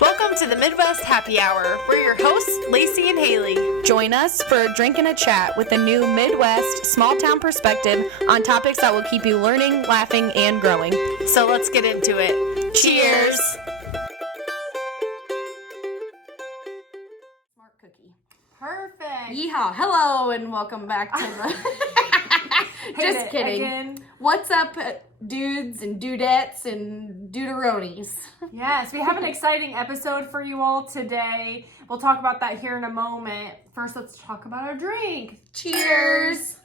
Welcome to the Midwest Happy Hour. We're your hosts, Lacey and Haley. Join us for a drink and a chat with a new Midwest small town perspective on topics that will keep you learning, laughing, and growing. So let's get into it. Cheers! Smart cookie. Perfect. Yeehaw. Hello and welcome back to the... Just kidding. Again. What's up, dudes and dudettes and duderonis? Yes, we have an exciting episode for you all today. We'll talk about that here in a moment. First, let's talk about our drink. Cheers.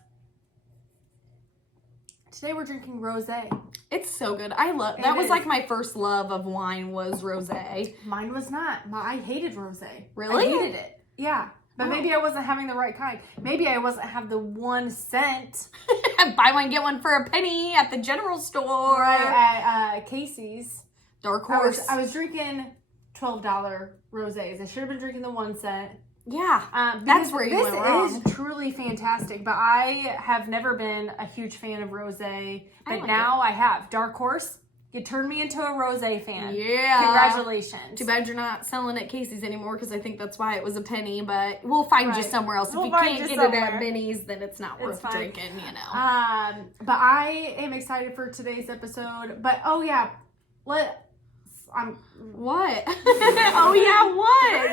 Today we're drinking rosé. It's so good. I love that. Was like my first love of wine was rosé. Mine was not. I hated rosé. Really? I hated it. Yeah. But maybe I wasn't having the right kind. Maybe I wasn't have the 1 cent. Buy one, get one for a penny at the general store. Right, at Casey's. Dark Horse. I was drinking $12 rosés. I should have been drinking the 1 cent. Yeah, that's where you went wrong. This is truly fantastic, but I have never been a huge fan of rosé. But now I have. Dark Horse, you turned me into a rosé fan. Yeah. Congratulations. Too bad you're not selling at Casey's anymore because I think that's why it was a penny, but we'll find you somewhere else. If you can't get it at Benny's, then it's not worth drinking, you know. But I am excited for today's episode. But, oh yeah, what? Oh yeah, what?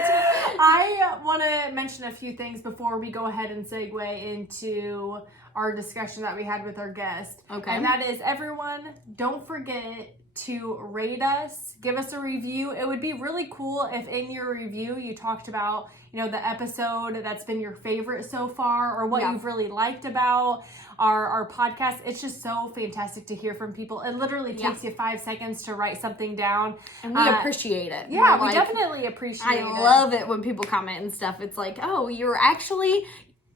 I want to mention a few things before we go ahead and segue into our discussion that we had with our guest. Okay. And that is, everyone, don't forget to rate us, give us a review. It would be really cool if in your review you talked about, you know, the episode that's been your favorite so far, or what you've really liked about our podcast. It's just so fantastic to hear from people. It literally takes you 5 seconds to write something down. And we appreciate it. Yeah, we definitely appreciate it. I love it when people comment and stuff. It's like, oh, you're actually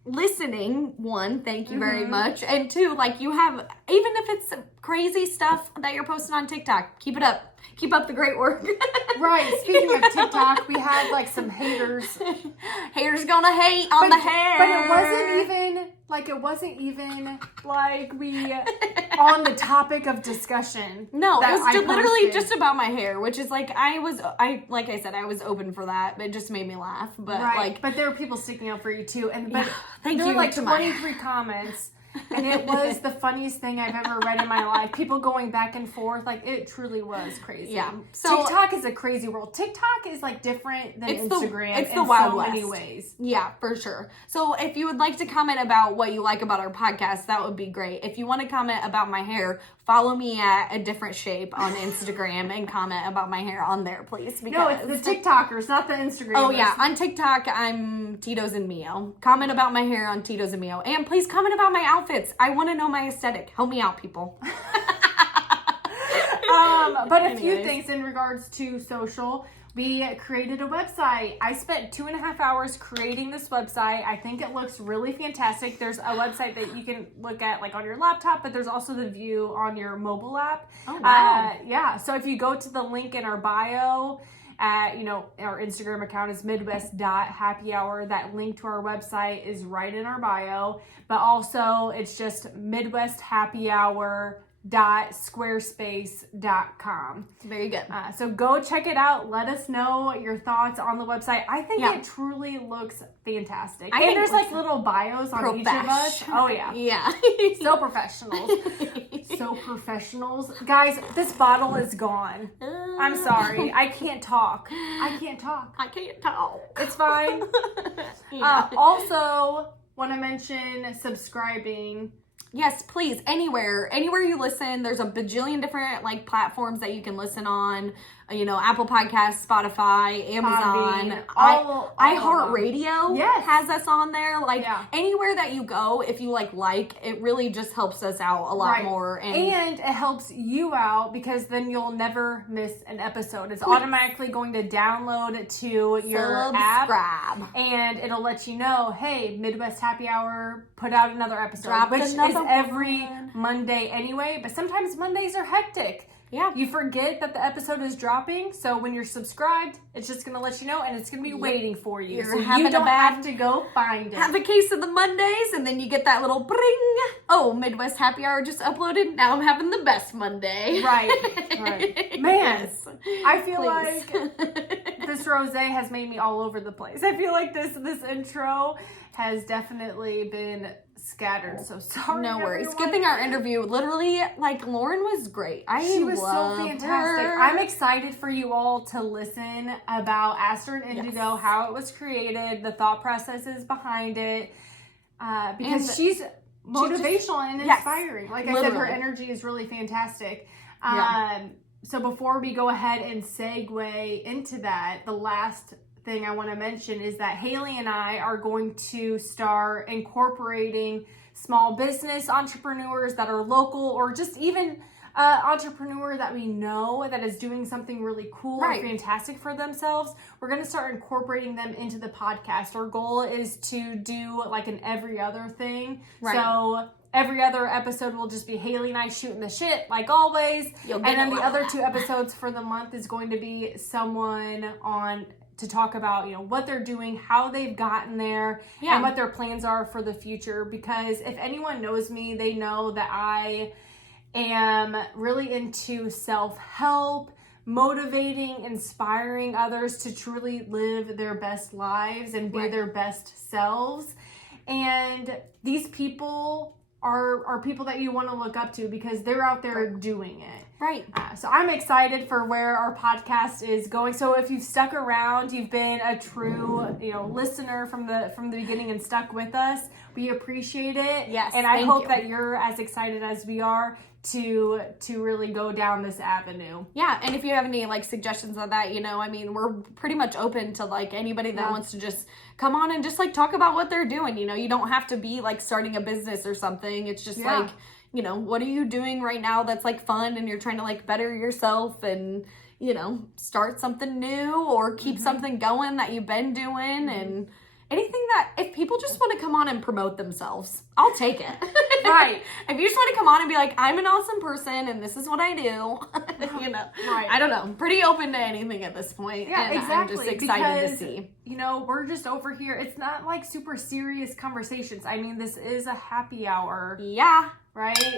listening. One, thank you very much. And two, like, you have, even if it's crazy stuff that you're posting on TikTok, keep it up. Keep up the great work. Right. Speaking of TikTok, we had like some haters. Haters gonna hate on the hair. But it wasn't even like we on the topic of discussion. No, it was literally just about my hair, which is like like I said, I was open for that, but it just made me laugh. But but there were people sticking up for you too, and there you were like 23 comments. And it was the funniest thing I've ever read in my life. People going back and forth. Like, it truly was crazy. Yeah. So TikTok is a crazy world. TikTok is like different than Instagram it's the Wild West. In so many ways. Yeah, for sure. So if you would like to comment about what you like about our podcast, that would be great. If you want to comment about my hair, follow me at A Different Shape on Instagram and comment about my hair on there, please. No, it's the TikTokers, not the Instagramers. Oh, yeah. On TikTok, I'm Tito's and Mio. Comment about my hair on Tito's and Mio. And please comment about my outfits. I want to know my aesthetic. Help me out, people. But a few things in regards to social. We created a website. I spent 2.5 hours creating this website. I think it looks really fantastic. There's a website that you can look at like on your laptop, but there's also the view on your mobile app. Oh, wow. Yeah. So if you go to the link in our bio, our Instagram account is midwest.happyhour. That link to our website is right in our bio. But also it's just midwesthappyhour.squarespace.com. Very good. So go check it out. Let us know your thoughts on the website. I think it truly looks fantastic. And there's like little bios on each of us. Oh yeah. Yeah. So professionals. So professionals. Guys, this bottle is gone. I'm sorry. I can't talk. It's fine. Also, want to mention subscribing. Yes, please. Anywhere you listen, there's a bajillion different like platforms that you can listen on. Apple Podcasts, Spotify, Amazon, iHeartRadio has us on there. Like anywhere that you go, if you like, it really just helps us out a lot more. And it helps you out because then you'll never miss an episode. It's automatically going to download to your app. And it'll let you know, hey, Midwest Happy Hour put out another episode, which is every Monday anyway. But sometimes Mondays are hectic. Yeah. You forget that the episode is dropping, so when you're subscribed, it's just going to let you know, and it's going to be waiting for you. So you don't have to go find it. Have a case of the Mondays, and then you get that little bring. Oh, Midwest Happy Hour just uploaded. Now I'm having the best Monday. Right. Man, I feel like this rosé has made me all over the place. I feel like this intro has definitely been scattered. So sorry. No worries. Everyone. Skipping our interview, literally, like, Lauren was great. She was so fantastic. Her. I'm excited for you all to listen about Aster and Indigo, how it was created, the thought processes behind it, because she's motivational and inspiring. Like I said, her energy is really fantastic. So before we go ahead and segue into that, the last thing I want to mention is that Haley and I are going to start incorporating small business entrepreneurs that are local, or just even entrepreneur that we know that is doing something really cool or fantastic for themselves. We're going to start incorporating them into the podcast. Our goal is to do like an every other thing. So every other episode will just be Haley and I shooting the shit like always. And then the other 2 episodes for the month is going to be someone on to talk about, what they're doing, how they've gotten there, and what their plans are for the future. Because if anyone knows me, they know that I am really into self-help, motivating, inspiring others to truly live their best lives and be their best selves. And these people are people that you want to look up to because they're out there doing it. So I'm excited for where our podcast is going. So if you've stuck around, you've been a true, listener from the beginning and stuck with us, we appreciate it. And I hope that you're as excited as we are to really go down this avenue. And if you have any like suggestions on that, we're pretty much open to like anybody that wants to just come on and just like talk about what they're doing. You don't have to be like starting a business or something. It's just like, what are you doing right now that's like fun and you're trying to like better yourself and, start something new or keep something going that you've been doing and anything that if people just want to come on and promote themselves, I'll take it. If you just want to come on and be like, I'm an awesome person and this is what I do, I don't know. I'm pretty open to anything at this point. And I'm just excited to see. We're just over here. It's not like super serious conversations. I mean, this is a happy hour. Right?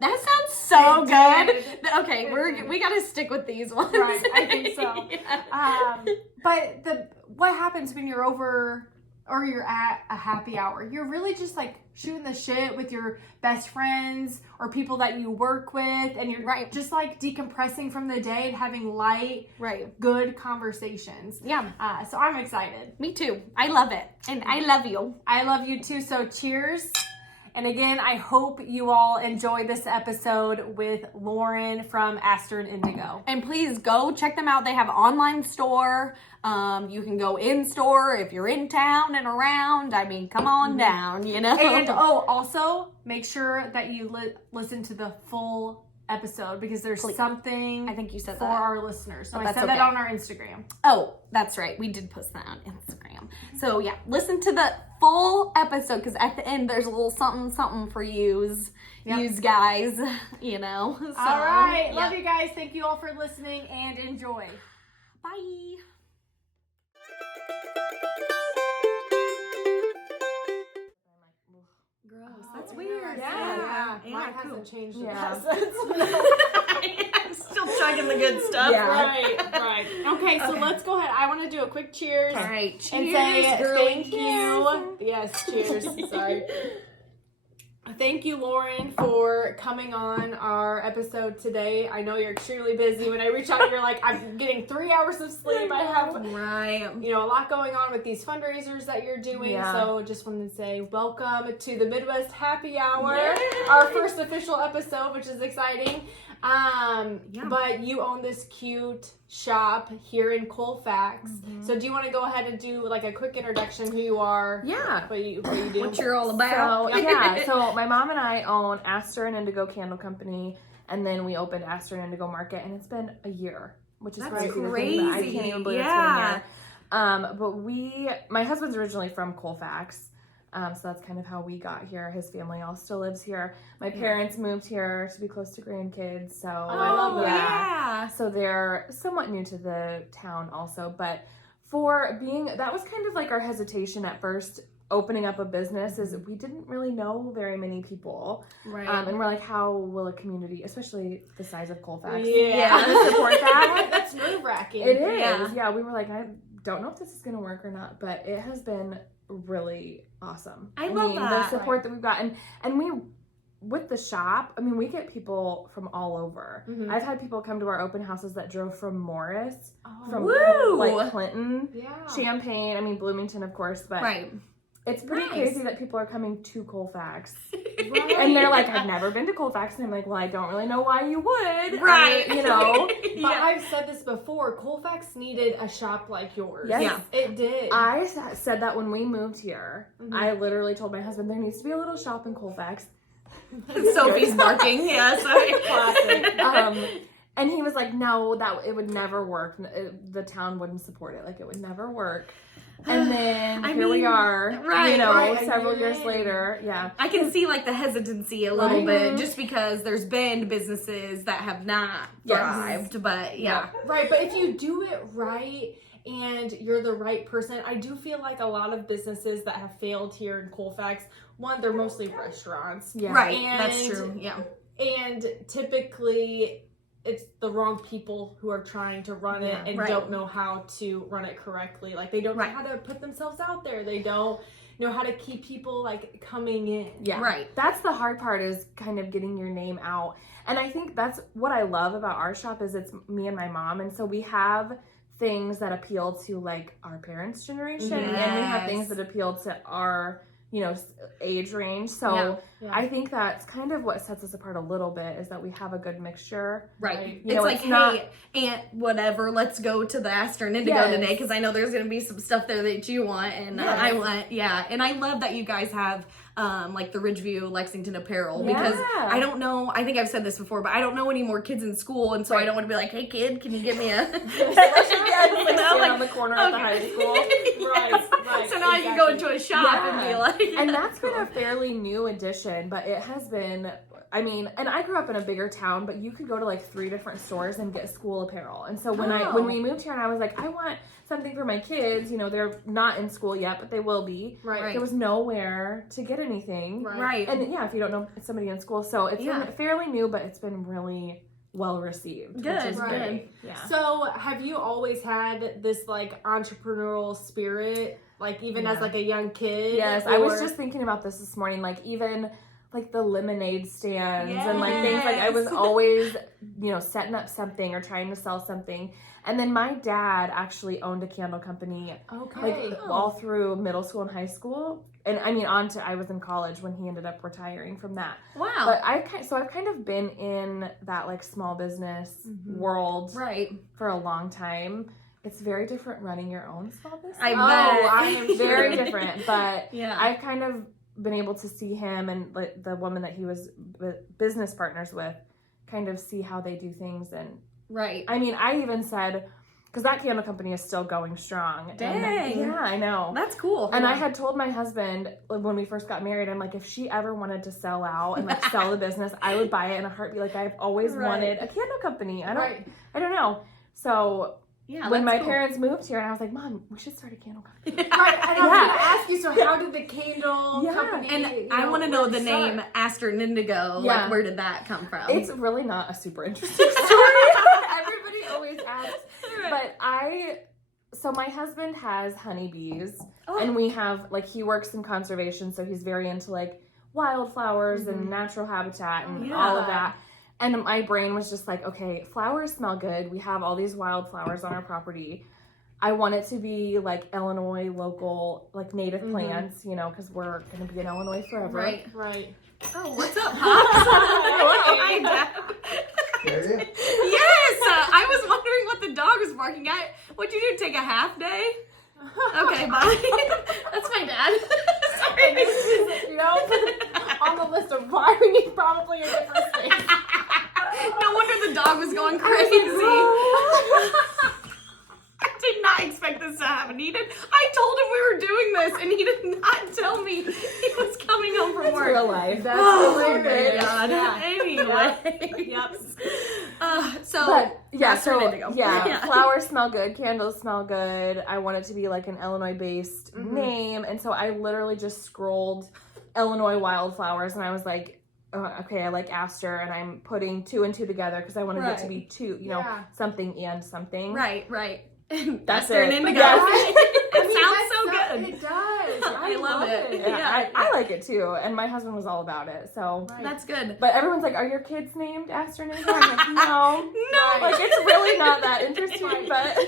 That sounds so good. Okay, we got to stick with these ones. I think so. But what happens when you're over or you're at a happy hour? You're really just like shooting the shit with your best friends or people that you work with, and you're just like decompressing from the day and having light, good conversations. So I'm excited. Me too. I love it. And I love you. I love you too. So cheers. And again, I hope you all enjoyed this episode with Lauren from Aster and Indigo. And please go check them out. They have an online store. You can go in store if you're in town and around. I mean, come on down, And also make sure that you listen to the full episode because there's something I think you said for our listeners. So I said okay. that on our Instagram. Oh, that's right. We did post that on Instagram. So yeah, listen to the full episode because at the end there's a little something for yous guys, So, all right. Love you guys. Thank you all for listening and enjoy. Bye. Gross. That's weird. Yeah. Mine hasn't changed. I'm still chugging the good stuff. Right. Okay, so let's go ahead. I want to do a quick cheers. All right. Cheers, and say girly. thank you. Yes, cheers. Sorry. Thank you, Lauren, for coming on our episode today. I know you're extremely busy. When I reach out, you're like, I'm getting 3 hours of sleep. I have, a lot going on with these fundraisers that you're doing. So just wanted to say welcome to the Midwest Happy Hour, our first official episode, which is exciting. But you own this cute shop here in Colfax. So do you want to go ahead and do like a quick introduction who you are? What you do? What you're all about. So my mom and I own Aster and Indigo Candle Company, and then we opened Aster and Indigo Market, and it's been a year, which is crazy. I can't even believe it's been a year. But my husband's originally from Colfax. So that's kind of how we got here. His family all still lives here. My parents moved here to be close to grandkids. So I love that. So they're somewhat new to the town also. But that was kind of like our hesitation at first, opening up a business is we didn't really know very many people. Right. And we're like, how will a community, especially the size of Colfax, Yeah. support that? That's nerve-wracking. It is. Yeah. Yeah, we were like, I don't know if this is going to work or not, but it has been really awesome. I love that. The support that we've gotten. And we, with the shop, I mean, we get people from all over. Mhm. I've had people come to our open houses that drove from Morris, from Woo! like Clinton, Yeah. Champaign, I mean, Bloomington, of course, but Right. it's pretty Nice. crazy that people are coming to Colfax. Right. And they're like, I've never been to Colfax. And I'm like, well, I don't really know why you would. Right. You know? But I've said this before, Colfax needed a shop like yours. Yes. Yeah. It did. I said that when we moved here. Mhm. I literally told my husband, there needs to be a little shop in Colfax. Sophie's barking. Yeah, sorry. Classic. And he was like, no, that it would never work. The town wouldn't support it. Like, it would never work. And then I here we mean, are, right, you know, right, several a years year later. Yeah. I can see like the hesitancy a little Right. bit just because there's been businesses that have not Yes. thrived, but yeah. Right, but if you do it right and you're the right person, I do feel like a lot of businesses that have failed here in Colfax, one, they're mostly restaurants. Yeah. Right, And- that's true. Yeah. And typically it's the wrong people who are trying to run it Yeah. and Right. don't know how to run it correctly. Like, they don't Right. know how to put themselves out there. They don't know how to keep people like coming in. Yeah. Right. That's the hard part, is kind of getting your name out. And I think that's what I love about our shop, is it's me and my mom. And so we have things that appeal to like our parents' generation, and we have Yes. things that appeal to our, you know, age range. So Yeah. Yeah. I think that's kind of what sets us apart a little bit, is that we have a good mixture. Right. Right. You It's know, like, it's not- hey, Aunt, whatever, let's go to the Aster and Indigo Yes. today because I know there's going to be some stuff there that you want. And Yes. I want, yeah. And I love that you guys have like the Ridgeview Lexington apparel because Yeah. I don't know, I think I've said this before, but I don't know any more kids in school. And so I don't want to be like, hey, kid, can you get me a. Like stand on the corner at the okay. high school. Right, So now I can go exactly. into a shop and be Yeah. like. And that's been a fairly new addition, but it has been, I mean, and I grew up in a bigger town, but you could go to like 3 different stores and get school apparel. And so when Oh. when we moved here and I was like, I want something for my kids, you know, they're not in school yet, but they will be. Right. There was nowhere to get anything. Right. Right. And yeah, if you don't know somebody in school. So it's Yeah. been fairly new, but it's been really well received. Good, Which is right. great. Yeah. So, have you always had this like entrepreneurial spirit, like even as Yeah. like a young kid? Yes, I was Or- just thinking about this morning, like even like the lemonade stands and like things, like I was Yes. always, you know, setting up something or trying to sell something. And then my dad actually owned a candle company Okay. like all through middle school and high school. And I mean, I was in college when he ended up retiring from that. Wow. But I've kind of been in that like small business Mhm. world right. for a long time. It's very different running your own small business. I Oh, bet. I am Very sure. different, but Yeah. I've kind of been able to see him and like the woman that he was business partners with, kind of see how they do things. And Right. I mean, I even said, because that candle company is still going strong. And, Dang. yeah, I know. That's cool. And I had told my husband when we first got married, I'm like, if she ever wanted to sell out and like sell the business, I would buy it in a heartbeat. Like, I've always Right. wanted a candle company. I Right. don't know. So yeah, when that's my cool. parents moved here, and I was like, Mom, we should start a candle company. Right, and I was Yeah. going to ask you, so how did the candle Yeah. company, And I want to know the name Aster and Indigo. Yeah. Like, where did that come from? It's really not a super interesting story. Everybody always asks. But so my husband has honeybees, Oh. and we have, like, he works in conservation, so he's very into, like, wildflowers and natural habitat and Yeah. all of that. And my brain was just like, okay, flowers smell good. We have all these wildflowers on our property. I want it to be, like, Illinois local, like, native plants, you know, because we're going to be in Illinois forever. Right. Right. Oh, what's up, Pops? Hi, Dad. Yes, I was wondering what the dog was barking at. What'd you do? Take a half day? Okay, bye. That's my dad. Sorry. You know, on the list of why we need probably a different state. No wonder the dog was going crazy. I did not expect this to happen. I told him we were doing this, and he did not tell me he was coming home from work. Real life. That's Oh my hilarious. god. Yeah. Anyway. Yep. So But Aster and Indigo. Yeah, flowers smell good, candles smell good. I want it to be like an Illinois-based name, and so I literally just scrolled Illinois wildflowers, and I was like, okay, I like Aster, and I'm putting 2 and 2 together because I wanted it to be 2, something and something. Right. That's Aster and it. Indigo. Yes. It sounds so good. It does. I love it. Yeah, I like it too, and my husband was all about it. So That's good. But everyone's like, "Are your kids named Aster and Indigo?" I'm like, no, like it's really not that interesting. But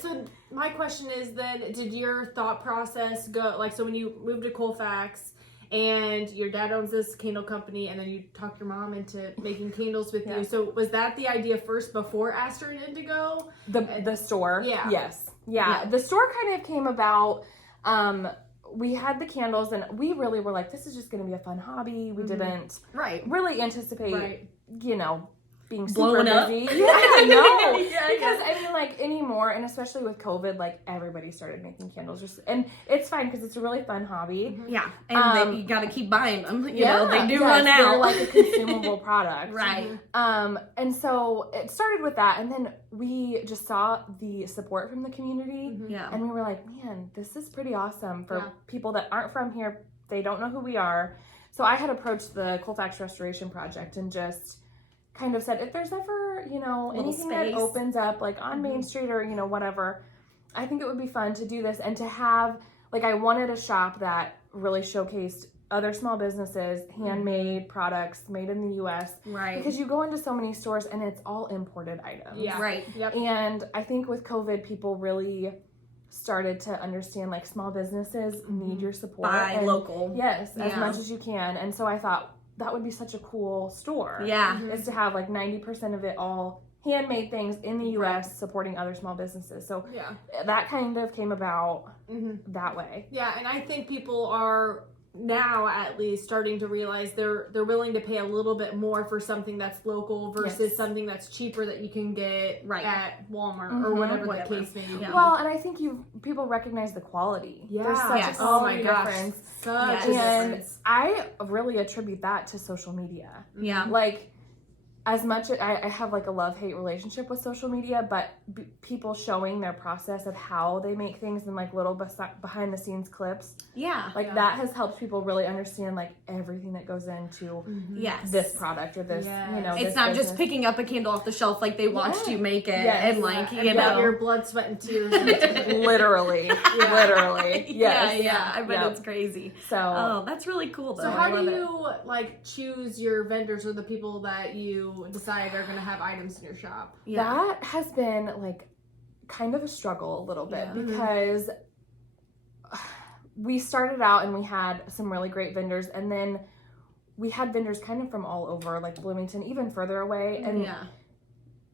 so my question is then, did your thought process go like so when you moved to Colfax? And your dad owns this candle company, and then you talked your mom into making candles with you. So was that the idea first before Aster and Indigo? The store, Yeah. Yeah. The store kind of came about. We had the candles, and we really were like, this is just going to be a fun hobby. We didn't really anticipate, being super Blowing up. busy. Yeah, no. Because I mean, like anymore, and especially with COVID, like everybody started making candles. And it's fine because it's a really fun hobby. Yeah, and you got to keep buying them. You know, they do run out. They're like a consumable product, Right? And so it started with that, and then we just saw the support from the community, and we were like, man, this is pretty awesome for people that aren't from here. They don't know who we are. So I had approached the Colfax Restoration Project and just kind of said, if there's ever, anything that opens up like on Main Street or, whatever, I think it would be fun to do this and to have, like, I wanted a shop that really showcased other small businesses, handmade products made in the U.S. Right. Because you go into so many stores and it's all imported items. Yeah. Right. Yep. And I think with COVID, people really started to understand, like, small businesses need your support. Buy local. Yes, as much as you can. And so I thought, that would be such a cool store. Yeah. Is to have like 90% of it all handmade things in the U.S. supporting other small businesses. So that kind of came about that way. Yeah, and I think people are now at least starting to realize they're willing to pay a little bit more for something that's local versus something that's cheaper that you can get at Walmart or whatever the case may be. Well, and I think people recognize the quality. Yeah. There's such a quality difference. Such a And difference. I really attribute that to social media. Yeah. Like, as much as I have like a love-hate relationship with social media, but people showing their process of how they make things in like little behind-the-scenes clips. Yeah. Like that has helped people really understand like everything that goes into this product or this, It's this not business. just picking up a candle off the shelf like they watched you make it and like, and your blood, sweat, and tears. Literally. Literally. Yes. Yeah. I bet it's crazy. So, that's really cool though. So how do you like choose your vendors or the people that you decide are going to have items in your shop? That has been like kind of a struggle a little bit because we started out and we had some really great vendors, and then we had vendors kind of from all over, like Bloomington, even further away, and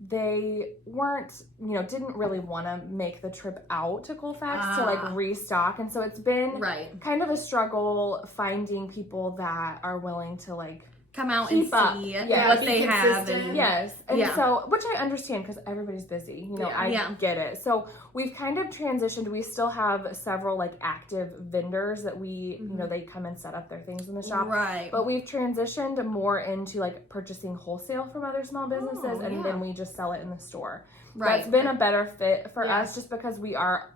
they weren't, didn't really want to make the trip out to Colfax to like restock, and so it's been kind of a struggle finding people that are willing to like come out and see what they have. And so, which I understand because everybody's busy, I get it. So we've kind of transitioned. We still have several like active vendors that we, they come and set up their things in the shop. Right. But we've transitioned more into like purchasing wholesale from other small businesses and then we just sell it in the store. Right. That's been a better fit for us just because we are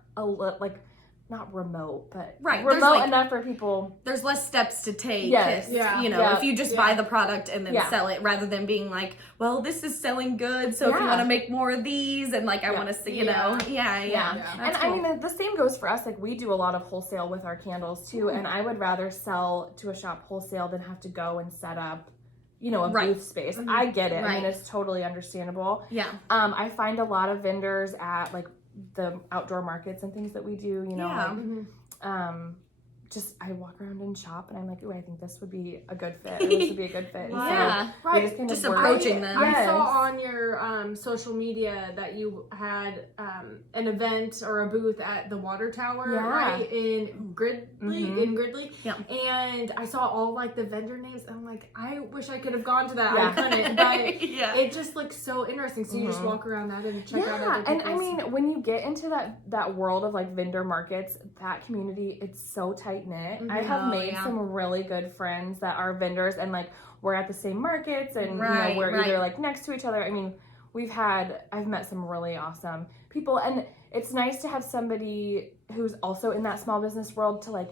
not remote, but remote enough for people. There's less steps to take. Yes. If you just buy the product and then sell it, rather than being like, well, this is selling good, so if you want to make more of these, and like I want to see, And cool. I mean, the same goes for us. Like we do a lot of wholesale with our candles too, and I would rather sell to a shop wholesale than have to go and set up a booth space. I get it. I mean, it's totally understandable. Yeah. I find a lot of vendors at like the outdoor markets and things that we do, just I walk around and shop and I'm like, ooh, I think this would be a good fit. Or this would be a good fit. Yeah. So right. Just approaching them. I saw on your social media that you had an event or a booth at the water tower, right? In Gridley. Yeah. And I saw all like the vendor names and I'm like, I wish I could have gone to that. I couldn't, but it just looks so interesting. So you just walk around that and check out other people's. And I mean, when you get into that world of like vendor markets, that community, it's so tight knit. I have made some really good friends that are vendors, and like we're at the same markets, and we're either like next to each other. I mean, I've met some really awesome people, and it's nice to have somebody who's also in that small business world to like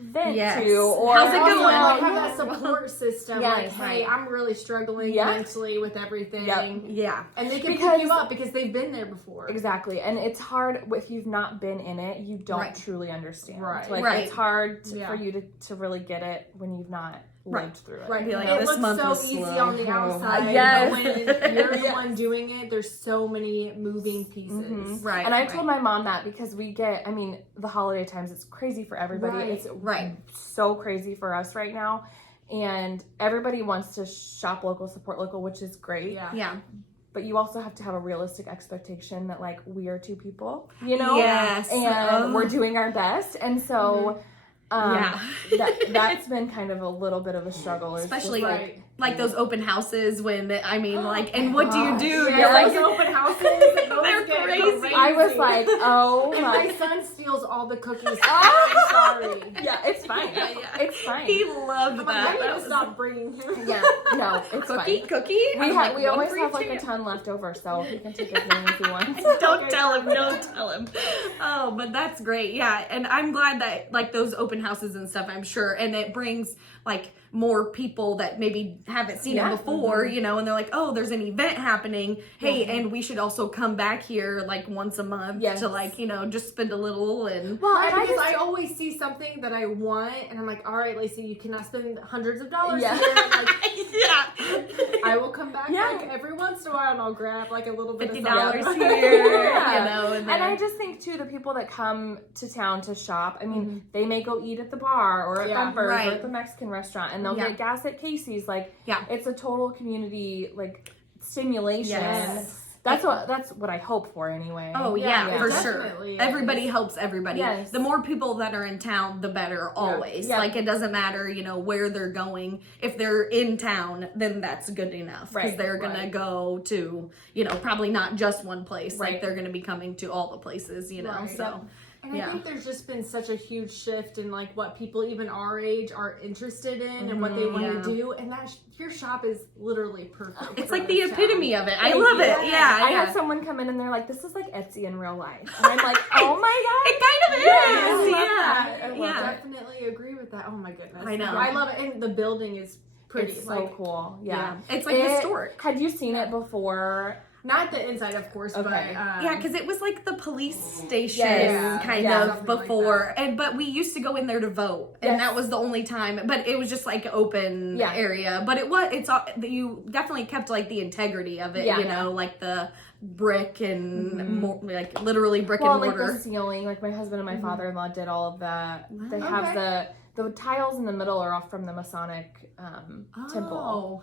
vent to, or how's it going? Like, have that support system. Yes. Like, hey, I'm really struggling mentally with everything. Yep. Yeah. And they can pick you up because they've been there before. Exactly. And it's hard if you've not been in it, you don't truly understand. Right. Like it's hard for you to really get it when you've not lived through it. Right. Be like, it this looks month so was easy slow. on the outside. Yes. But when you're the one doing it, there's so many moving pieces. Right. And I told my mom that because the holiday times, it's crazy for everybody. Right. It's so crazy for us right now. And everybody wants to shop local, support local, which is great. Yeah. But you also have to have a realistic expectation that like we are two people, you know? Yes. And we're doing our best. And so that's been kind of a little bit of a struggle. Especially just, like those open houses when and what do you do? Yeah, You're like, those open houses. They're crazy. I was like, oh and my. my son steals all the cookies. I'm sorry. Yeah, it's fine. It's fine. he loved I'm like, that. I need That to was stop bringing him. Yeah, no, it's cookie. fine. We always have like a ton left over, so he can take as many as he wants. Don't tell him. Oh, but that's great. Yeah. And I'm glad that like those open houses and stuff, I'm sure. And it brings like more people that maybe haven't seen it before, you know, and they're like, oh, there's an event happening. Hey, and we should also come back here like once a month to like, you know, just spend a little and because I always see something that I want and I'm like, all right, Lacey, you cannot spend hundreds of dollars here. And, like, I will come back like every once in a while and I'll grab like a little bit $50 of something. here, you know. And I just think too, the people that come to town to shop, I mean, they may go eat at the bar or at Bumpers or at the Mexican restaurant, and they'll get gas at Casey's. Like, it's a total community like stimulation. Yes. That's what I hope for anyway. Oh yeah, for definitely sure. Everybody helps everybody. Yes. The more people that are in town, the better always. Yeah. Like it doesn't matter, you know, where they're going. If they're in town, then that's good enough because they're going to go to, you know, probably not just one place. Like they're going to be coming to all the places, you know. So And I think there's just been such a huge shift in like what people even our age are interested in and what they want to do, and that your shop is literally perfect. It's like the epitome of it. I love it. Yeah, I had someone come in and they're like, "This is like Etsy in real life," and I'm like, "Oh my god, it kind of is." I definitely agree with that. Oh my goodness, I know. I love it, and the building is pretty. It's so cool. Yeah, it's like historic. Had you seen it before? Not the inside, of course, but yeah, because it was like the police station kind of before, but we used to go in there to vote, and that was the only time. But it was just like open area. But you definitely kept like the integrity of it, you know, like the brick and like literally brick and mortar. Like the ceiling. Like my husband and my father-in-law did all of that. They have the tiles in the middle are off from the Masonic temple.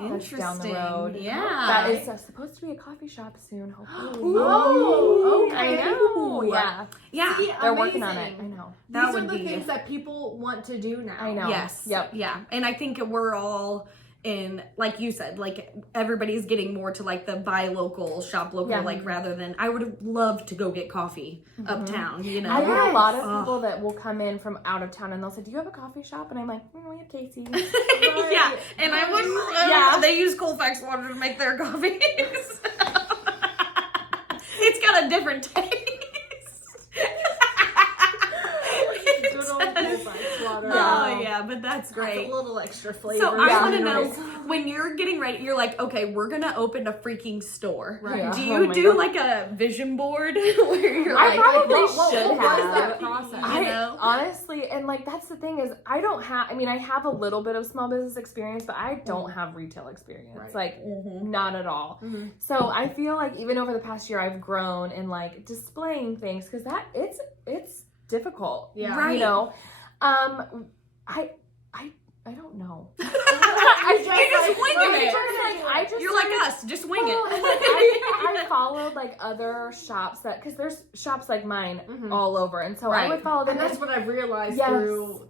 Interesting. Down the road. Yeah. That is supposed to be a coffee shop soon, hopefully. Oh, okay. I know. Yeah. Yeah. See, they're working on it. I know. These are the things that people want to do now. I know. Yes. Yep. Yeah. And I think we're all in, like you said, like everybody's getting more to like the buy local, shop local, like rather than I would have loved to go get coffee uptown, you know. I get a lot of people that will come in from out of town and they'll say, "Do you have a coffee shop?" And I'm like, "We have Casey's." Yeah. And I wouldn't, they use Colfax water to make their coffee. It's got a different taste. Oh yeah, but that's great. That's a little extra flavor. So I want to know, when you're getting ready, you're like, okay, we're gonna open a freaking store. Right. Yeah. Do you do like a vision board where you're I like, probably What should have. is that process? You know? Honestly, and like that's the thing is I have a little bit of small business experience, but I don't have retail experience. Right. Like not at all. So I feel like even over the past year I've grown in like displaying things because that it's difficult. Yeah. Right. You know. I don't know. You're just winging it. You're like us, just wing it. I followed like other shops because there's shops like mine all over, and so I would follow them. And that's what I've realized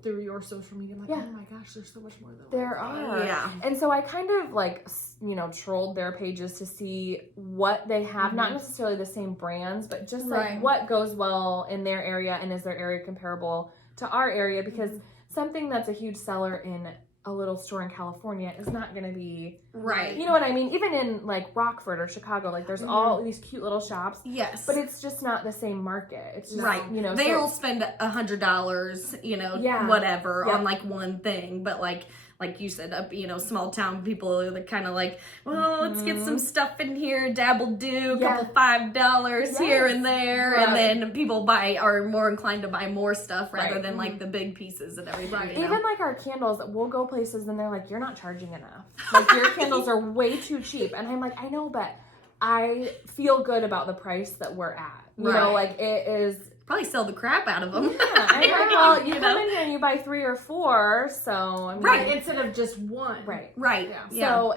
through your social media. I'm like, oh my gosh, there's so much more than there are. Yeah. And so I kind of like trolled their pages to see what they have, not necessarily the same brands, but just like what goes well in their area and is their area comparable to our area, because something that's a huge seller in a little store in California is not going to be Right. You know what I mean? Even in like Rockford or Chicago, like there's all these cute little shops. Yes. But it's just not the same market. It's just, right. you know, They'll spend $100, you know, whatever on like one thing, but like you said, you know, small town people are kind of like, well, let's get some stuff in here, dabble do, couple $5 here and there, and then people are more inclined to buy more stuff rather than like the big pieces and everything. You know? Even like our candles, we'll go places and they're like, you're not charging enough. Like your candles are way too cheap, and I'm like, I know, but I feel good about the price that we're at. You know, like it is. Probably sell the crap out of them. Yeah, I'm like, well, you come in here and you buy 3 or 4, so I mean, instead of just one. Right. Yeah. So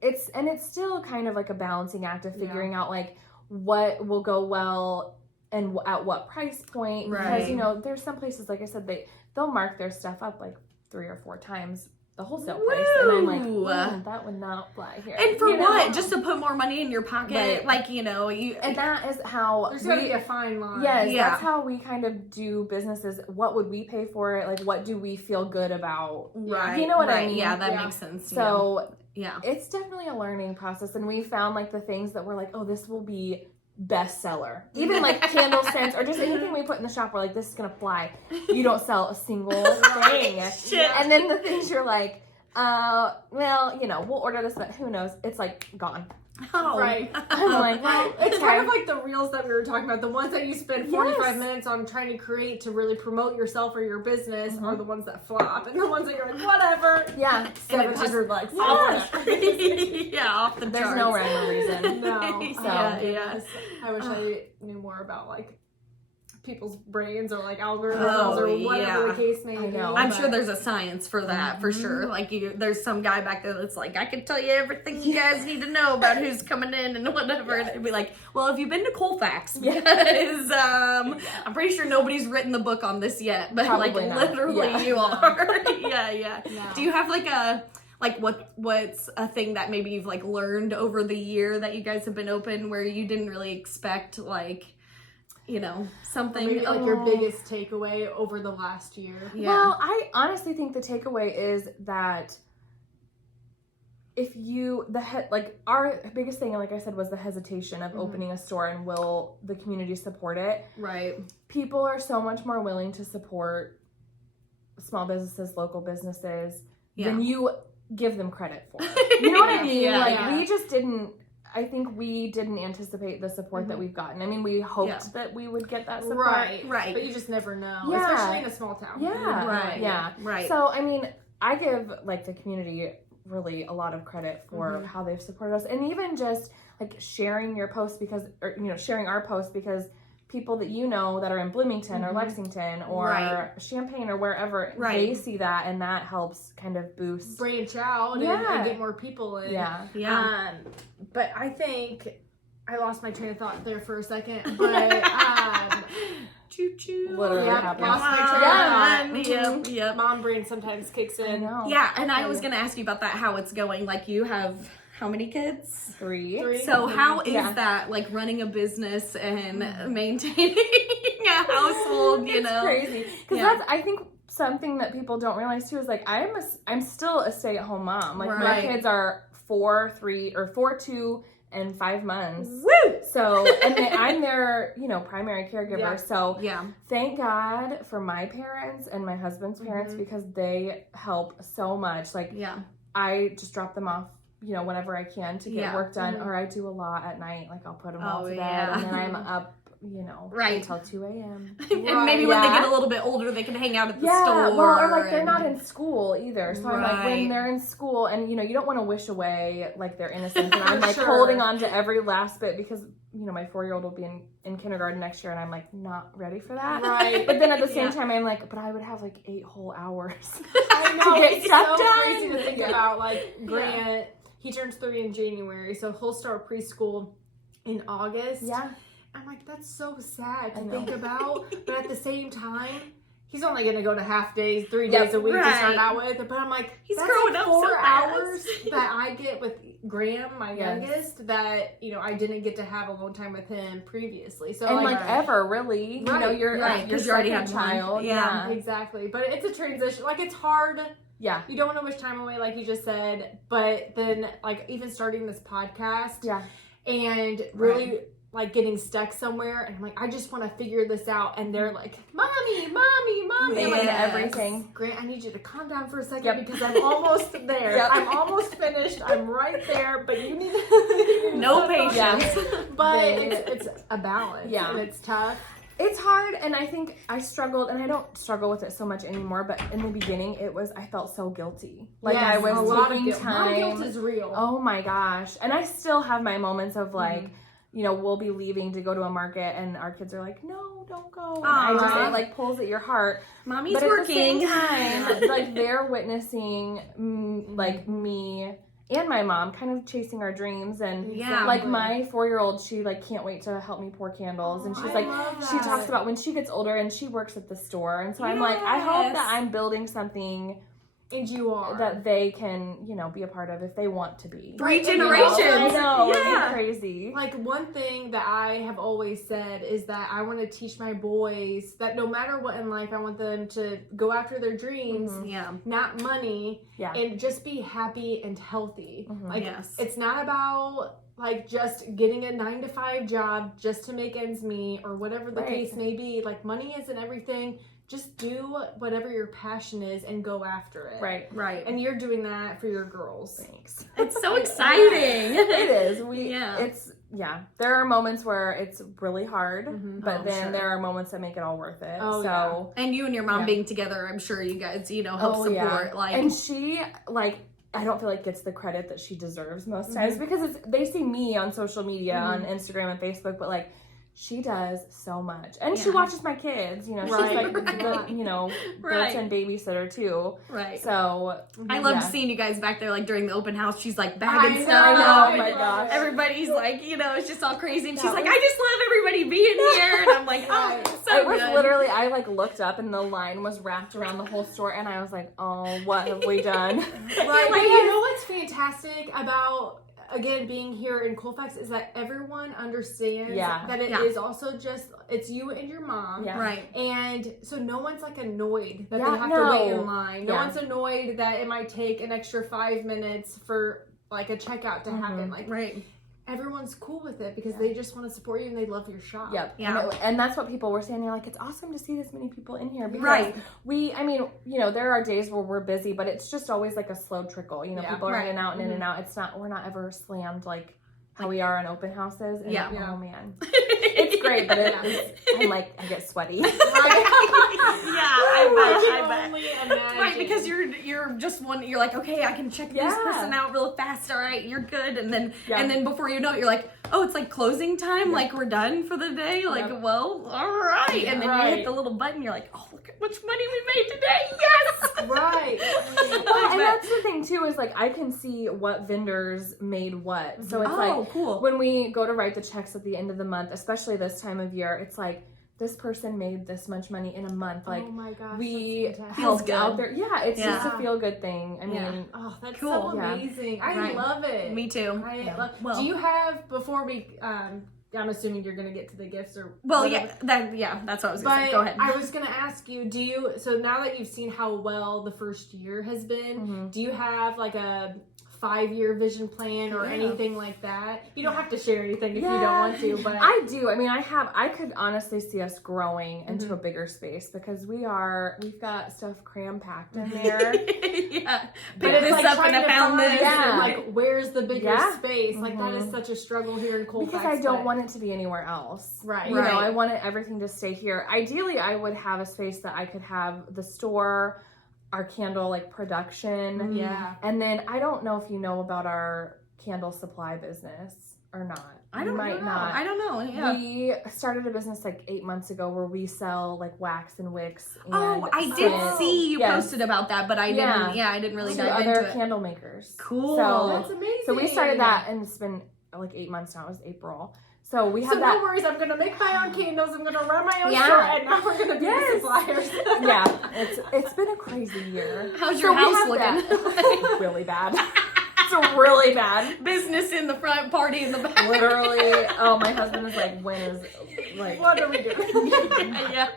it's still kind of like a balancing act of figuring out like what will go well and at what price point. Because you know, there's some places, like I said, they'll mark their stuff up like 3 or 4 times the wholesale price, and I'm like, that would not fly here. And for what? Just to put more money in your pocket? Like, you know, and that is how there's gotta be a fine line. Yes, that's how we kind of do businesses. What would we pay for it? Like, what do we feel good about? Right. You know what I mean? Yeah, that makes sense. So it's definitely a learning process, and we found like the things that we're like, oh, this will be bestseller. Even like candle scents or just anything we put in the shop, we're like, this is gonna fly. You don't sell a single thing. And then the things you're like, well, you know, we'll order this, but who knows? It's like gone. Oh. Right. I'm like, well, it's kind of like the reels that we were talking about. The ones that you spend 45 minutes on trying to create to really promote yourself or your business are the ones that flop. And the ones that you're like, whatever. Yeah. 700 likes. Off the charts. There's no rhyme or reason. No. Yeah. I wish I knew more about like people's brains or like algorithms or whatever the case may be. I'm sure there's a science for that for sure. Like there's some guy back there that's like, I can tell you everything you guys need to know about who's coming in and whatever. And it'd be like, well, have you been to Colfax? Because I'm pretty sure nobody's written the book on this yet, but Probably like not. literally you are. Yeah. Do you have like what's a thing that maybe you've like learned over the year that you guys have been open where you didn't really expect, like, you know, something? Maybe like your biggest takeaway over the last year. Yeah. Well, I honestly think the takeaway is that if you, our biggest thing, like I said, was the hesitation of opening a store and will the community support it? Right. People are so much more willing to support small businesses, local businesses, than you give them credit for. You know what I mean? We just didn't, I think we didn't anticipate the support that we've gotten. I mean, we hoped that we would get that support. Right. But you just never know. Yeah. Especially in a small town. Right. So, I mean, I give, like, the community really a lot of credit for how they've supported us. And even just, like, sharing your posts sharing our posts because people that you know that are in Bloomington or Lexington or Champaign or wherever, they see that, and that helps kind of boost. Branch out and get more people in. Yeah. But I think I lost my train of thought there for a second. But choo-choo. Literally lost my train of thought. Yep. Mom brain sometimes kicks in. I know. Yeah, and I was going to ask you about that, how it's going. Like, you have how many kids? 3. So how is that, like, running a business and maintaining a household, you know? It's crazy. Because that's, I think, something that people don't realize, too, is, like, I'm still a stay-at-home mom. Like, my kids are 4, 2, and 5 months. Woo! So, and I'm their, primary caregiver. Yeah. So, thank God for my parents and my husband's parents because they help so much. Like, I just drop them off, whenever I can to get work done, or I do a lot at night. Like, I'll put them all to bed, and then I'm up, until 2 a.m. And maybe when they get a little bit older, they can hang out at the store. Well, or like they're not in school either. So I'm like, when they're in school, and you don't want to wish away like their innocence, and I'm like holding on to every last bit because my 4-year-old will be in kindergarten next year, and I'm like not ready for that. Right. But then at the same time, I'm like, but I would have like 8 whole hours I know, to get it's stuff so done. crazy to think about. Like Grant, he turns 3 in January, so he'll start preschool in August. Yeah. I'm like, that's so sad to think about, but at the same time, he's only going to go to half days, 3 days a week to start out with. But I'm like, he's that's growing like up 4 so hours fast. that I get with Graham, my youngest, that I didn't get to have alone time with him previously. So and like ever really, Right. you're Right, 'cause you already had child. one. Yeah. exactly. But it's a transition. Like, it's hard Yeah. You don't want to wish time away, like you just said, but then, like, even starting this podcast and really, like, getting stuck somewhere, and I'm like, I just want to figure this out, and they're like, mommy, and I'm like, everything. Grant, I need you to calm down for a second because I'm almost there. I'm almost finished. I'm right there, but you need to no patience. But it's a balance, and it's tough. It's hard, and I think I struggled, and I don't struggle with it so much anymore, but in the beginning, I felt so guilty. Like, I was taking time. Guilt is real. Oh my gosh. And I still have my moments of, like, you know, we'll be leaving to go to a market, and our kids are like, no, don't go. And it, like, pulls at your heart. Mommy's but working. At the same time, like, they're witnessing, like, me and my mom kind of chasing our dreams, and like my 4-year-old, she like can't wait to help me pour candles, and she's she talks about when she gets older and she works at the store, and so I'm like, I hope that I'm building something, and you are, that they can, you know, be a part of if they want to be. 3 generations. I know, it'd be crazy. Like, one thing that I have always said is that I want to teach my boys that no matter what in life, I want them to go after their dreams, not money, and just be happy and healthy. Like, it's not about like just getting a 9-to-5 job just to make ends meet or whatever the case may be. Like, money isn't everything. Just do whatever your passion is and go after it. Right. And you're doing that for your girls. Thanks. It's so exciting. It is. There are moments where it's really hard, but then there are moments that make it all worth it. And you and your mom being together, I'm sure you guys, you know, help support. Like, and she, like, I don't feel like gets the credit that she deserves most times because they see me on social media, on Instagram and Facebook, but like, she does so much, and she watches my kids. You know, she's like the, you know, built-in babysitter too. So I loved seeing you guys back there, like during the open house. She's like bagging stuff. I know. Oh my gosh. Everybody's like, you know, it's just all crazy, and she's like, I just love everybody being here, and I'm like, oh, so it was good. Literally, I like looked up, and the line was wrapped around the whole store, and I was like, oh, what have we done? But you know what's fantastic about, again, being here in Colfax is that everyone understands that it is also just, it's you and your mom. And so no one's like annoyed that they have to wait in line. No one's annoyed that it might take an extra 5 minutes for like a checkout to happen. Like, everyone's cool with it because they just want to support you and they love your shop. And that's what people were saying. They're like, it's awesome to see this many people in here because I mean, you know, there are days where we're busy, but it's just always like a slow trickle. You know, people are in and out and in and out. It's not, we're not ever slammed like how we are on open houses. And oh man, it's great, but I'm like, I get sweaty. I bet. Right, because you're just one. You're like, okay, I can check this person out real fast. All right, you're good. And then before you know it, you're like, oh, it's like closing time. Like, we're done for the day. Like, well, all right. And then you hit the little button. You're like, oh, look at how much money we made today. Yes. Well, and that's the thing too, is like I can see what vendors made what. So it's like, cool. When we go to write the checks at the end of the month, especially this time of year, it's like, this person made this much money in a month. Like, oh my gosh, we helped out there. Yeah, it's just a feel good thing. I mean, that's cool. So amazing. I love it. Me too. Do you have, before we, I'm assuming you're going to get to the gifts or whatever. That's what I was going to say. Go ahead. I was going to ask you, so now that you've seen how well the first year has been, do you have like a 5-year vision plan or anything like that? You don't have to share anything if you don't want to, but I do. I mean, I could honestly see us growing into a bigger space because we've got stuff cram packed in there. But it's like up and I found this. Like, where's the bigger space? Like, that is such a struggle here in Colfax. Because I don't want it to be anywhere else. Right. You know, I want everything to stay here. Ideally, I would have a space that I could have the store, our candle like production, and then I don't know if you know about our candle supply business or not. I don't know. Yeah. We started a business like 8 months ago where we sell like wax and wicks. And I did see you posted about that, but I didn't. Yeah, I didn't really dive into it. Other candle makers. Cool. So that's amazing. So we started that, and it's been like 8 months now. It was April. So we have no worries, I'm going to make my own candles, I'm going to run my own store, and now we're going to be the suppliers. It's been a crazy year. How's your house looking? Really bad. It's really bad. Business in the front, party in the back. Literally, Oh, my husband is like, when is, like, What are we doing? Yeah.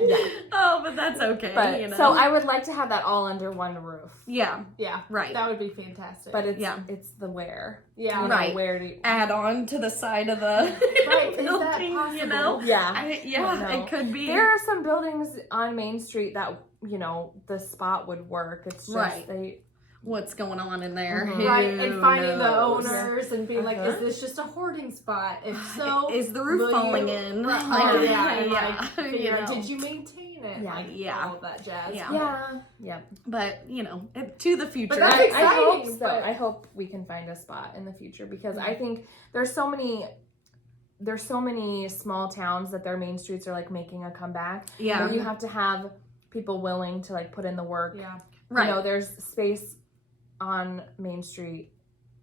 Yeah. Oh, but that's okay. But, you know? so I would like to have that all under one roof. Yeah. Yeah, Right. that would be fantastic. But it's Yeah. it's the where. yeah, You know, Right. where do you... Add on to the side of the Right, is that building, you know? possible? Yeah. Yeah, No. it could be. There are some buildings on Main Street that, you know, the spot would work. It's just Right. What's going on in there? Mhm. Right, Who and finding the knows? owners and being like, Uh-huh. is this just a hoarding spot? If so, Is the roof will falling you- in? Right, Like, oh, yeah, and yeah, like, figure you out, know. did you maintain it? Yeah. Like, Yeah. all of that jazz. Yeah. Yeah. Yeah. But, you know, to the future. But that's I exciting, hope so. but- I hope we can find a spot in the future because I think there's so many small towns that their main streets are like making a comeback. Yeah. But you have to have people willing to like put in the work. Yeah. Right. You know, there's space on Main Street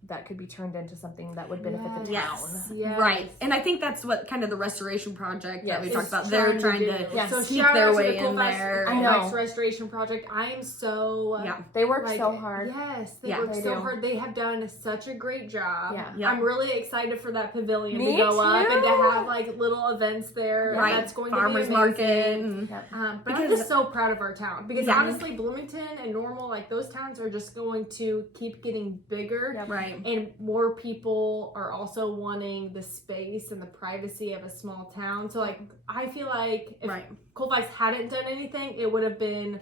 that could be turned into something that would benefit the town. Yes. Yes. Right. And I think that's what kind of the restoration project that we Yes. talked Is about. They're trying do. to Yes. So sneak shout their out to way the in Colfax, there. I know. Colfax Restoration Project. I am so Yeah. They work like, so hard. Yes, they Yeah, work they so do. hard. They have done such a great job. Yeah. Yeah. I'm really excited for that pavilion Me to go up and to too. have like little events there. Right. That's going Farmers to be market. amazing. And, But I'm Because- just so proud of our town because Yeah. honestly, Bloomington and Normal, like those towns are just going to keep getting bigger. Yep. right. And more people are also wanting the space and the privacy of a small town. So, like, I feel like if Right. Colfax hadn't done anything, it would have been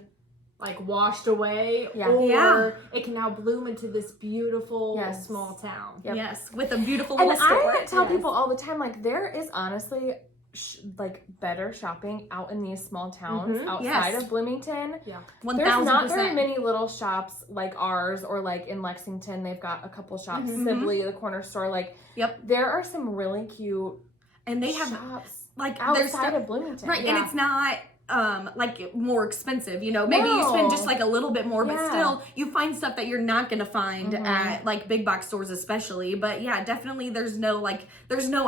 like washed away, Yeah. or Yeah. it can now bloom into this beautiful Yes. small town. Yep. Yes. With a beautiful And little store. I tell Yes. people all the time, like, there is honestly like better shopping out in these small towns Mhm. outside Yes. of Bloomington. 1,000%. There's not very many little shops like ours, or like in Lexington, they've got a couple shops. Mhm. Sibley, the corner store, like, Yep. there are some really cute And they have, shops like, there's outside stuff. of Bloomington. Right. Yeah. And it's not. Like more expensive, you know, maybe you spend No. just like a little bit more, but Yeah. still you find stuff that you're not going to find Mhm. at like big box stores, especially. But yeah, definitely there's no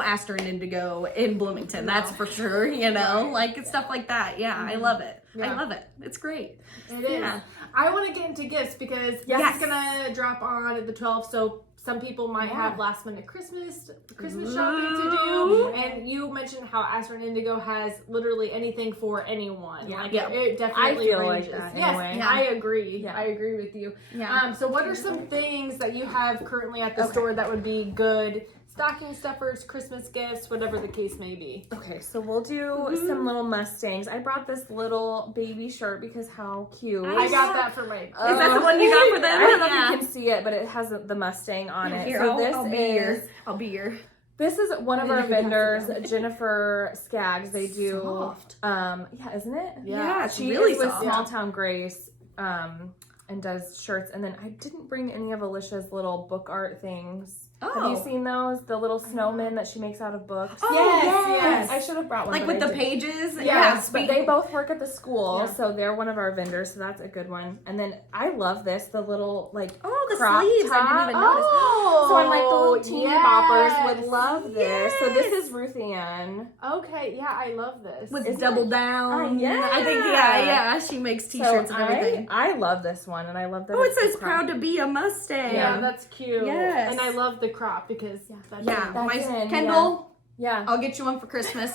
Aster and Indigo in Bloomington. No. That's for sure, you know, Right. like stuff like that. Yeah. I love it. I Yeah. love it. It's great. It is. Yeah. I want to get into gifts because Yes. this is gonna drop on at the 12th. So some people might Yeah. have last minute Christmas shopping to do. And you mentioned how Aster and Indigo has literally anything for anyone. Yeah. Like Yeah. it definitely I feel like ranges. that Yes, anyway. Yeah. I agree. Yeah. I agree with you. Yeah. So what are some things that you have currently at the Okay. store that would be good stocking stuffers, Christmas gifts, whatever the case may be? Okay, so we'll do some little Mustangs. I brought this little baby shirt because how cute. I got that for my. Is that the one you got for them? I don't know Yeah. if you can see it, but it has the Mustang on it. Here, so I'll be here. I'll be here. This is one of I our think you can pass vendors, it Jennifer Skaggs. They do Soft. yeah, isn't it? Yeah, it's she really is with soft. Small Town Grace, and does shirts. And then I didn't bring any of Alicia's little book art things. Have you seen those? The little snowmen that she makes out of books. Oh, Yes. I should have brought one. Like but with I the didn't. pages? Yes, But they both work at the school, Yeah. so they're one of our vendors, so that's a good one. And then I love this, the little like Oh, the crop sleeves. I top. didn't even notice. Oh, So I'm like, the little teeny boppers would yes. love this. So this is Ruthie Ann. Okay, yeah, I love this. With Isn't double it? down. Yeah. I think, yeah. She makes t-shirts so and everything. I love this one, and I love that. Oh, it it's says the proud crop. to be a Mustang. Yeah, that's cute. Yes. And I love the crop because that's Yeah, That's my in, Kendall, Yeah. I'll get you one for Christmas.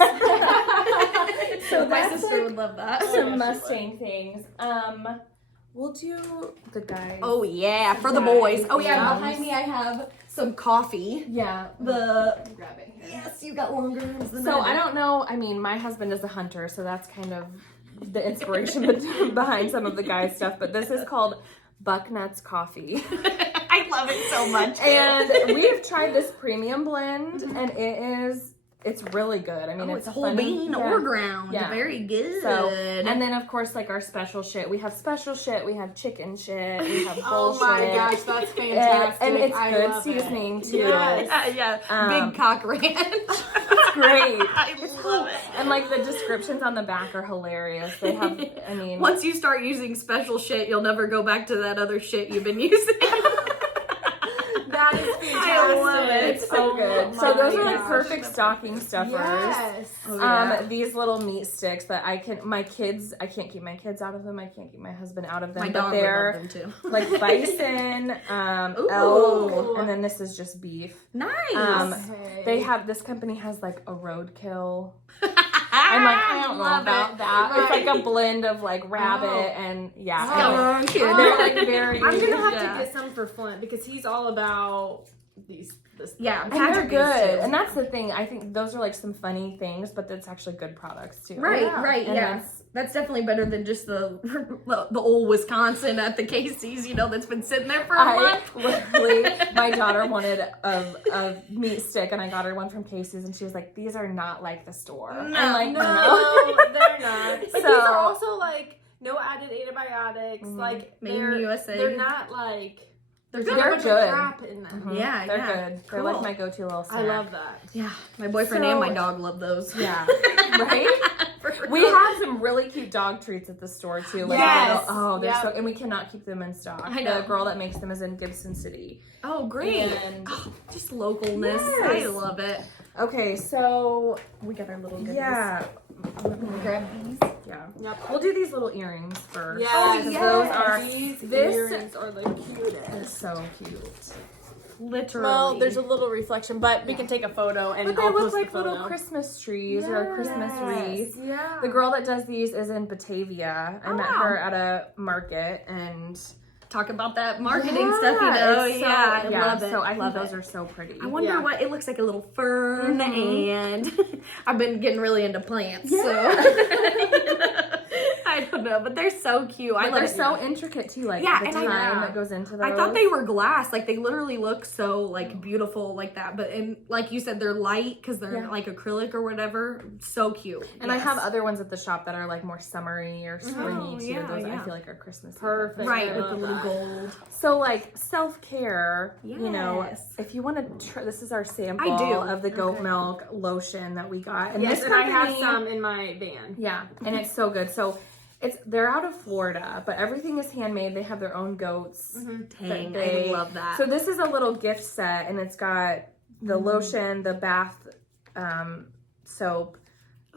So my that's sister like would love that. some Mustang things. We'll do the guys. Oh yeah, for the Guys, boys. Oh yeah, yeah. behind me I have some coffee. Yeah. The grab it here. yes, you got longer arms than So I I don't know. I mean, my husband is a hunter, so that's kind of the inspiration behind some of the guys' stuff. But this is called Bucknuts Coffee. I love it so much. And we've tried this premium blend, and it's really good. I mean, it's a whole funny. bean Yeah. or ground. Yeah. Very good. So, and then of course, like our special shit. We have special shit. We have chicken shit. We have Oh bullshit. my gosh, that's fantastic. And it's I good. love See his it. name too. Yes. yeah. Big cock ranch. It's great. I love it. And like the descriptions on the back are hilarious. They have, I mean, Once you start using special shit, you'll never go back to that other shit you've been using. That is fantastic. I love love it. It's so good. Oh So those my are like gosh. perfect stocking stuffers. Yes. Oh, yeah. These little meat sticks that I can't keep my kids out of them. I can't keep my husband out of them. My but dog would they're love them too. like bison, Ooh. elk, and then this is just beef. Nice. Okay. They have, this company has like a roadkill. I'm like, I don't know love about it. that. Right. It's like a blend of like rabbit and Come on, kid. They're like very. I'm gonna have Yeah. to get some for Flint because he's all about this. Yeah, And they're Patrick is good, too. and that's the thing. I think those are like some funny things, but that's actually good products too. Right, Yeah. right, And yeah. That's definitely better than just the old Wisconsin at the Casey's, that's been sitting there for a I month. literally, my daughter wanted a meat stick, and I got her one from Casey's, and she was like, "These are not like the store." No, I'm like, No, they're not. But these So- are also like no added antibiotics. Mhm. Like Made in they're USA. they're not like there's They're not a bunch good. of crap in them. Mhm. Yeah, they're yeah. good. They're Cool. like my go-to little snack. I love that. Yeah, my boyfriend So- and my dog love those. Yeah, right. We have some really cute dog treats at the store too. Like Yes. they're Yep. so, and we cannot keep them in stock. I know. The girl that makes them is in Gibson City. Oh, great. And Just localness. Yes. I love it. okay, so We got our little goodies. yeah, let me grab these. Yeah, Yep. we'll do these little earrings first. Yes. because yes. those are These this- earrings are the cutest. they're so cute. Literally. Well, there's a little reflection, but we can take a photo and But they I'll look post like the photo. little Christmas trees or a Christmas wreath. Yeah. The girl that does these is in Batavia. I met wow. her at a market, and talk about that marketing stuff, it's so- I love it. So I love think those it. are so pretty. I wonder Yeah. what it looks like, a little fern, and I've been getting really into plants, so I don't know, but they're so cute. I But love they're it. so intricate too, like Yeah, the and time I- that goes into those. I thought they were glass, like they literally look so like beautiful like that, but and like you said, they're light because they're Yeah. like acrylic or whatever. So cute. And I have other ones at the shop that are like more summery or springy Oh, too. yeah, Those I yeah. feel like are Christmas. Perfect. right I with the love little that. gold. So like self-care, you know, Yes. if you want to this is our sample I do. of the goat Okay. milk lotion that we got. And Yes, this and I have company- some in my van. Yeah, and it's so good. So they're out of Florida, but everything is handmade. They have their own goats. Dang, they- I love that. So this is a little gift set, and it's got the lotion, the bath soap,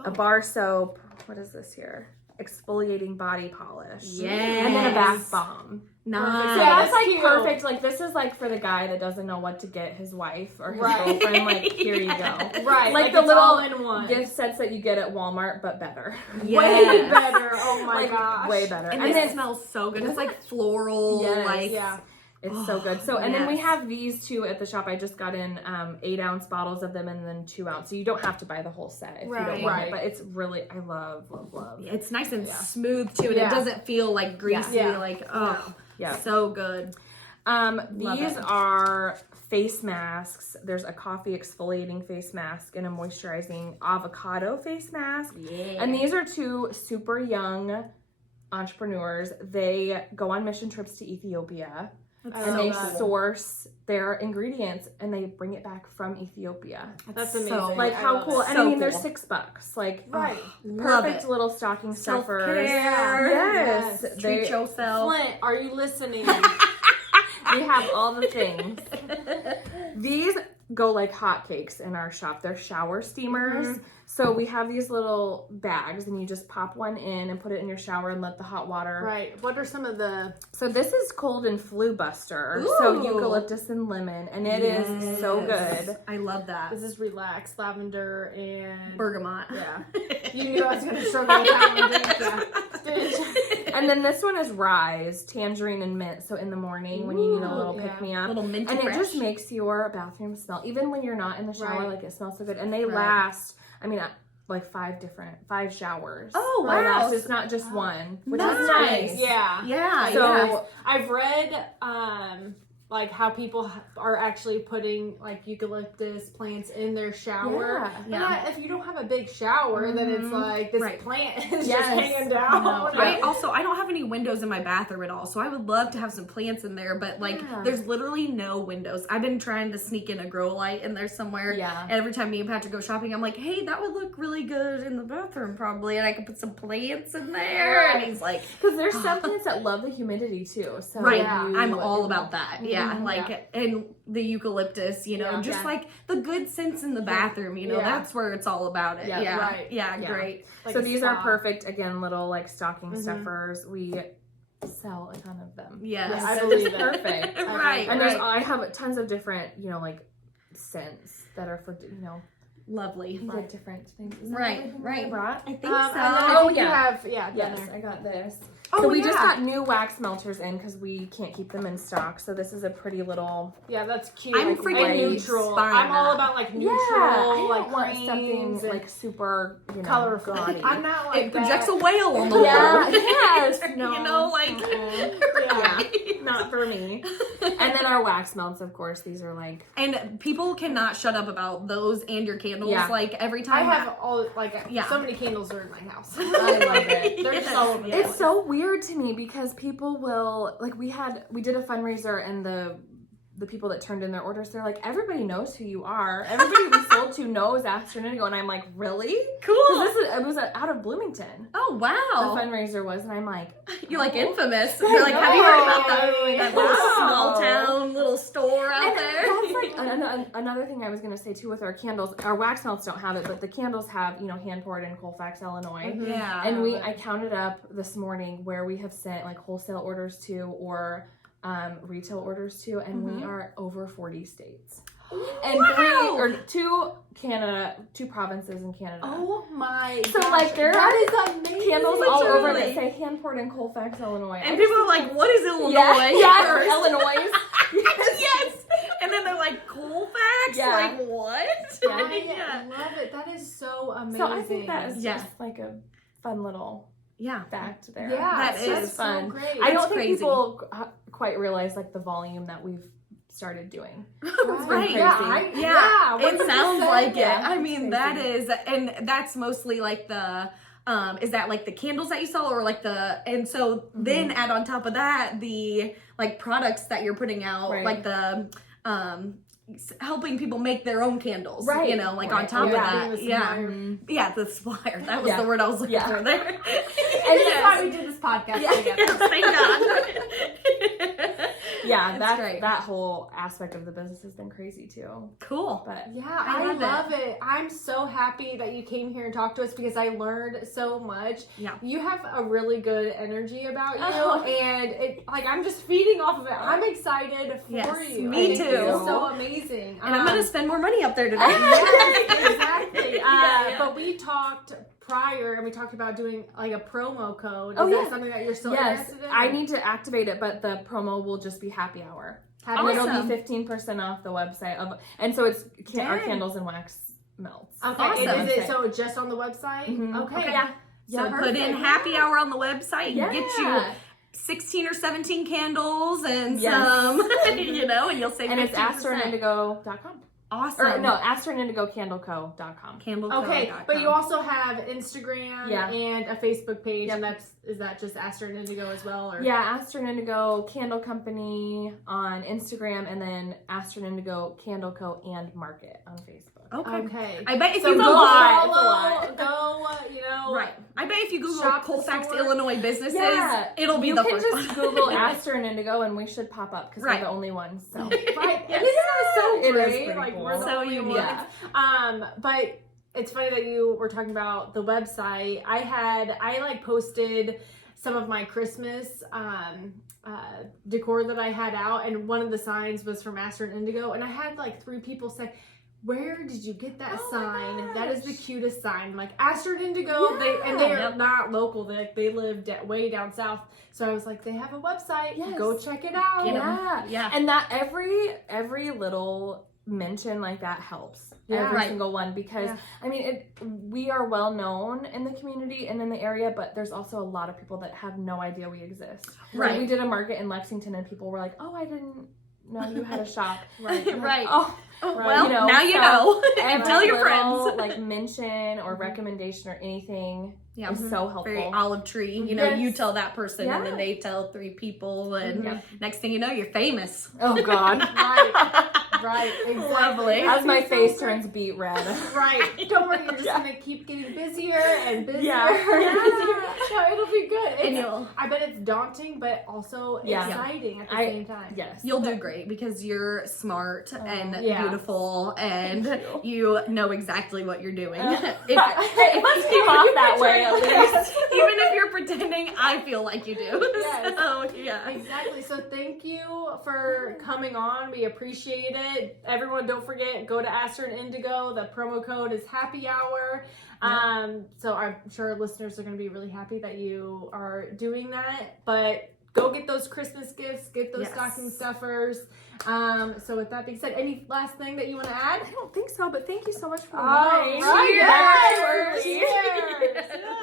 a bar soap. What is this here? Exfoliating body polish. And then a bath bomb. nice. So Yeah, that's like cute. perfect. Like this is like for the guy that doesn't know what to get his wife or his Right. girlfriend. Like here you go. Right. Like the it's little all in one. gift sets that you get at Walmart, but better. Way Yes. better. Oh my Like, gosh. way better. And And this then smells so good. It's like floral, Yes. like Yeah. it's so good. So and then we yes. have these two at the shop. I just got in 8-ounce bottles of them and then 2-ounce. So you don't have to buy the whole set if you don't Right. want Right. it. But it's really I love. it's nice and smooth too, and Yeah. it doesn't feel like greasy. Yeah. Like oh, Yeah. so good. These it. are face masks. There's a coffee exfoliating face mask and a moisturizing avocado face mask. Yeah. And these are two super young entrepreneurs. They go on mission trips to Ethiopia I and love they that. source their ingredients and they bring it back from Ethiopia. That's So, amazing. Like I how love cool. it. And So I mean they're cool. $6. Like Right. Love perfect it. little stocking stuffers. Self-care. Yes. Yes. They Treat yourself. Flint, are you listening? we have all the things. These go like hotcakes in our shop. They're shower steamers. So we have these little bags and you just pop one in and put it in your shower and let the hot water. Right. What are some of the So this is cold and flu buster. So Ooh. eucalyptus and lemon and it is so Yes. good. I love that. this is relaxed lavender and Bergamot. Yeah. You knew I was gonna struggle with that one, didn't you? Didn't you? And then this one is rise, tangerine and mint. So in the morning when you need a little Ooh, pick me up. Little minty And it fresh. just makes your bathroom smell, even when you're not in the shower, Right. like it smells so good. And they Right. last, I mean, like 5 showers. Oh, They wow. last, it's not just one, which Nice. is nice. Yeah. Yeah. So yeah. I've read like how people are actually putting like eucalyptus plants in their shower. Yeah. And if you don't have a big shower, then it's like this Right. plant is Yes. just hanging down. No. I don't have any windows in my bathroom at all, so I would love to have some plants in there, but like Yeah. there's literally no windows. I've been trying to sneak in a grow light in there somewhere. Yeah. And every time me and Patrick go shopping, I'm like, hey, that would look really good in the bathroom probably, and I could put some plants in there. Right. And he's like, Because there's some plants that love the humidity too. So right, Yeah. I'm all about that. Yeah. Yeah, like and the eucalyptus, you know, just like the good scents in the bathroom, you know, that's where it's all about it. Yeah, right. Yeah, great. Like so these are perfect, again, little like stocking stuffers. We sell a ton of them. Yes. I believe it. Perfect. Right. And I have tons of different, you know, like scents that are for, you know, lovely. Like different things. Right. I brought? I think so. I got this. So we just got new wax melters in because we can't keep them in stock. So this is a pretty little. Yeah, that's cute. I'm like, freaking neutral. I'm all about like neutral. I don't like want something like super, you know, colorful. gaudy. I'm not like it projects a whale on the wall. Yes. No. You know, like not for me. And then our wax melts, of course. These are like. And people cannot shut up about those and your candles. Yeah. Like every time I have all like so many candles are in my house. I love it. They're just all over the place. It's so weird to me because people will like we did a fundraiser and the people that turned in their orders, they're like, everybody knows who you are. Everybody we sold to knows Aster and Indigo. And I'm like, really? Cool. It was out of Bloomington. Oh, wow. The fundraiser was, and I'm like, you're like infamous. You're like, have you heard about that little small town, little store out there? That's like another thing I was going to say too with our candles. Our wax melts don't have it, but the candles have, you know, hand poured in Colfax, Illinois. Yeah. And I counted up this morning where we have sent like wholesale orders to or retail orders to, and we are over 40 states. And two provinces in Canada. Oh my so gosh. Like there that are is amazing. candles all over that say hand poured in Colfax, Illinois. And people are like, what is Illinois? Yeah, or Illinois. Yes. And then they're like, Colfax? Yeah. Like, what? I love it. That is so amazing. So I think that is just like a fun little fact there. Yeah, that is fun. So great. I don't think crazy. people quite realize like the volume that we've started doing. Right. Yeah. It sounds like it. Yeah, I mean, that is, and that's mostly like the, is that like the candles that you sell or like and so then add on top of that, the like products that you're putting out, like the, helping people make their own candles, you know, like on top of that. The supplier. That was the word I was looking for there. And that's why we did this podcast together. Thank God. That's great. That whole aspect of the business has been crazy too. Cool. But I love it. I'm so happy that you came here and talked to us because I learned so much. Yeah. You have a really good energy about you and I'm just feeding off of it. I'm excited for you. Me too. It's so amazing. And I'm gonna spend more money up there today. Yes, exactly. But we talked prior and we talked about doing like a promo code. Is that something that you're still interested in? I need to activate it, but the promo will just be happy hour. Awesome. It'll be 15% off the website and so it's our candles and wax melts. Okay. Awesome. Is it so just on the website? Okay. So put in happy hour on the website and get you 16 or 17 candles and some, you know, and you'll save 15%. And it's asteranడింdigo.com. Awesome. Or no, asterandincocandleco.com. Okay, but you also have Instagram and a Facebook page, and is that just Aster and Indigo as well? Or? Yeah, Aster and Indigo Candle Company on Instagram, and then Aster and Indigo Candle Co. and Market on Facebook. Okay. I bet if you go follow, right. I bet if you Google Colfax, store. Illinois businesses, it'll be the first one. You can just Google Aster and Indigo, and we should pop up because we're the only ones. So right, it is so great. Like cool. We're the only ones. But it's funny that you were talking about the website. I posted some of my Christmas decor that I had out, and one of the signs was from Aster and Indigo, and I had like 3 people say, where did you get that sign? That is the cutest sign. Like Aster and Indigo, they are not local. They live way down south. So I was like, they have a website. Yes. Go check it out. Yeah. And that every little mention like that helps. Every single one, because I mean, we are well known in the community and in the area, but there's also a lot of people that have no idea we exist. Right. Like, we did a market in Lexington, and people were like, "Oh, I didn't know you had a shop." Right. Like, well, now you know. And tell your friends. Like mention or recommendation or anything Yeah, is so helpful. very olive tree. You know, you Yes. tell that person, and then Yeah. they tell 3 people, and Yeah. next thing you know, you're famous. Oh God. Right, exactly. Lovely. As my So face good. turns beet red. Right. Don't worry, you're just Yeah. gonna keep getting busier and busier. Yeah. No, it'll be good. And It's, I bet it's daunting, but also Yeah. exciting at the I- same time. Yes. You'll do great because you're smart and yeah. beautiful, and you know exactly what you're doing. It must come off that way at least. Even if you're pretending, I feel like you do. Yes. So, yeah. Exactly. So thank you for coming on. We appreciate it. Everyone, don't forget, go to Aster and Indigo. The promo code is happy hour. So I'm sure listeners are going to be really happy that you are doing that. But go get those Christmas gifts, get those Yes. stocking stuffers. So with that being said, any last thing that you want to add? I don't think so, but thank you so much for the All wine. right. Cheers. Cheers. Cheers.